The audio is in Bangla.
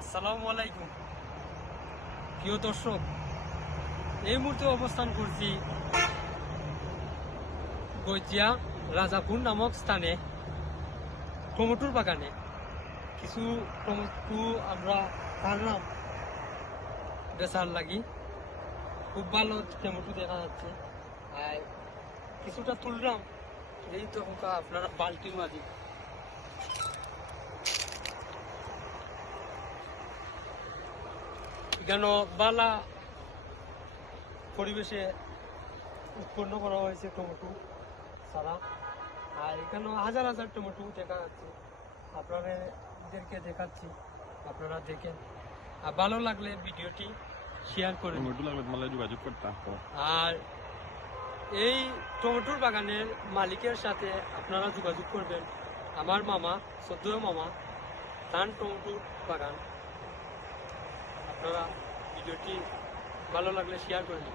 আসসালামু আলাইকুম প্রিয় দর্শক, এই মুহূর্তে অবস্থান করছি গজিয়া রাজাপুর নামক স্থানে টমেটোর বাগানে। কিছু টমেটো আমরা কাটলাম বেচার লাগি। খুব ভালো টমেটো দেখা যাচ্ছে, আর কিছুটা তুললাম। এই তো আপনারা বালতির মাঝে কেন বালা পরিবেশে উৎপন্ন করা হয়েছে টমেটো ছাড়া। আর এখানে হাজার হাজার টমেটো দেখা যাচ্ছে, আপনাদেরকে দেখাচ্ছি, আপনারা দেখেন। আর ভালো লাগলে ভিডিওটি শেয়ার করুন। যোগাযোগ করতাম। আর এই টমেটোর বাগানের মালিকের সাথে আপনারা যোগাযোগ করবেন। আমার মামা, সদ্য মামা, তার টমেটোর বাগান। আপনারা ভিডিওটি ভালো লাগলে শেয়ার করে দিন।